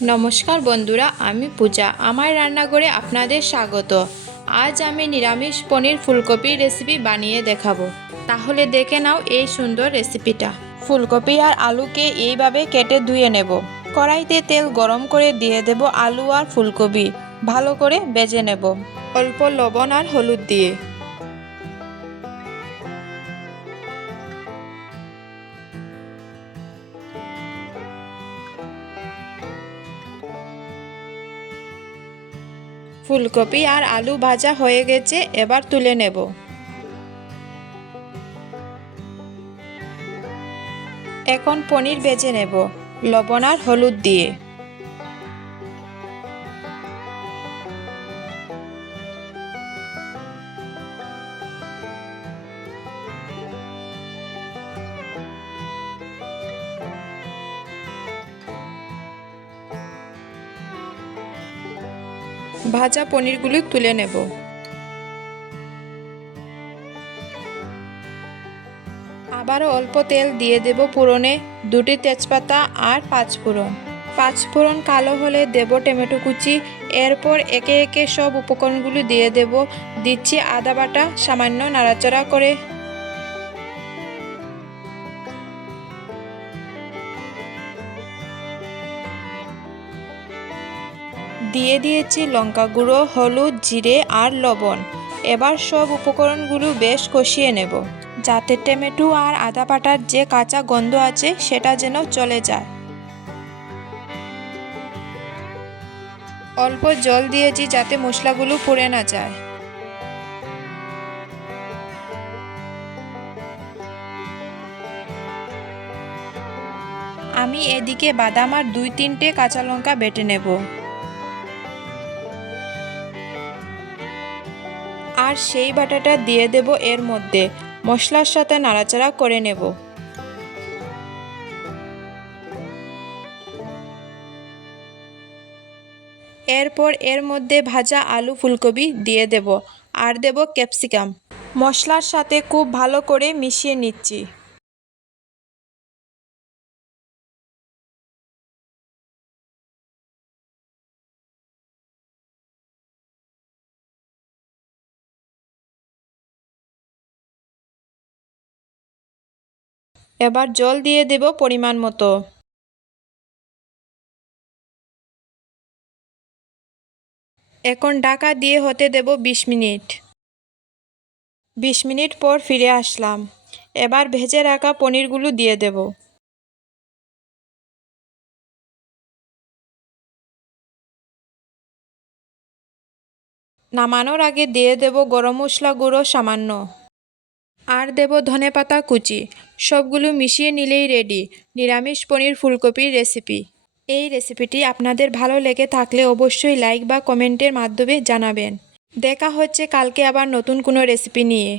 নমস্কার বন্ধুরা, আমি পূজা। আমার রান্নাঘরে আপনাদের স্বাগত। আজ আমি নিরামিষ পনির ফুলকপির রেসিপি বানিয়ে দেখাবো। তাহলে দেখে নাও এই সুন্দর রেসিপিটা। ফুলকপি আর আলুকে এইভাবে কেটে ধুয়ে নেব। কড়াইতে তেল গরম করে দিয়ে দেব আলু আর ফুলকপি ভালো করে ভেজে নেব, অল্প লবণ আর হলুদ দিয়ে। ফুলকপি আর আলু ভাজা হয়ে গেছে, এবার তুলে নেব। এখন পনির ভেজে নেব লবণ আর হলুদ দিয়ে। ভাজা পনিরগুলি তুলে নেব। আবারও অল্প তেল দিয়ে দেব ফোড়নে 2টি তেজপাতা আর 5 ফোড়ন। 5 ফোড়ন কালো হলে দেব টমেটো কুচি। এরপর একে একে সব উপকরণগুলো দিয়ে দেব। দিচ্ছি আদা বাটা, সামান্য নাড়াচাড়া করে। দিয়ে দিয়েছি লঙ্কা গুঁড়ো, হলুদ, জিরে আর লবণ। এবার সব উপকরণগুলো বেশ কষিয়ে নেব, যাতে টমেটো আর আদা বাটার যে কাঁচা গন্ধ আছে সেটা যেন চলে যায়। অল্প জল দিয়েছি যাতে মশলাগুলো পুড়ে না যায়। আমি এদিকে বাদাম আর 2-3টে কাঁচা লঙ্কা বেটে নেব। আর সেই বাটাটা দিয়ে দেব এর মধ্যে। মশলার সাথে নাড়াচাড়া করে নেব। এরপর এর মধ্যে ভাজা আলু ফুলকপি দিয়ে দেব আর দেব ক্যাপসিকাম। মশলার সাথে খুব ভালো করে মিশিয়ে নিচ্ছি। এবার জল দিয়ে দেব পরিমাণ মতো। এখন ঢাকা দিয়ে হতে দেব 20 মিনিট। 20 মিনিট পর ফিরে আসলাম। এবার ভেজে রাখা পনিরগুলো দিয়ে দেব। নামানোর আগে দিয়ে দেব গরম মশলা গুঁড়ো সামান্য, আর দেব ধনেপাতা কুচি। সবগুলো মিশিয়ে নিলেই রেডি নিরামিষ পনির ফুলকপির রেসিপি। এই রেসিপিটি আপনাদের ভালো লেগে থাকলে অবশ্যই লাইক বা কমেন্টের মাধ্যমে জানাবেন। দেখা হচ্ছে কালকে আবার নতুন কোনো রেসিপি নিয়ে।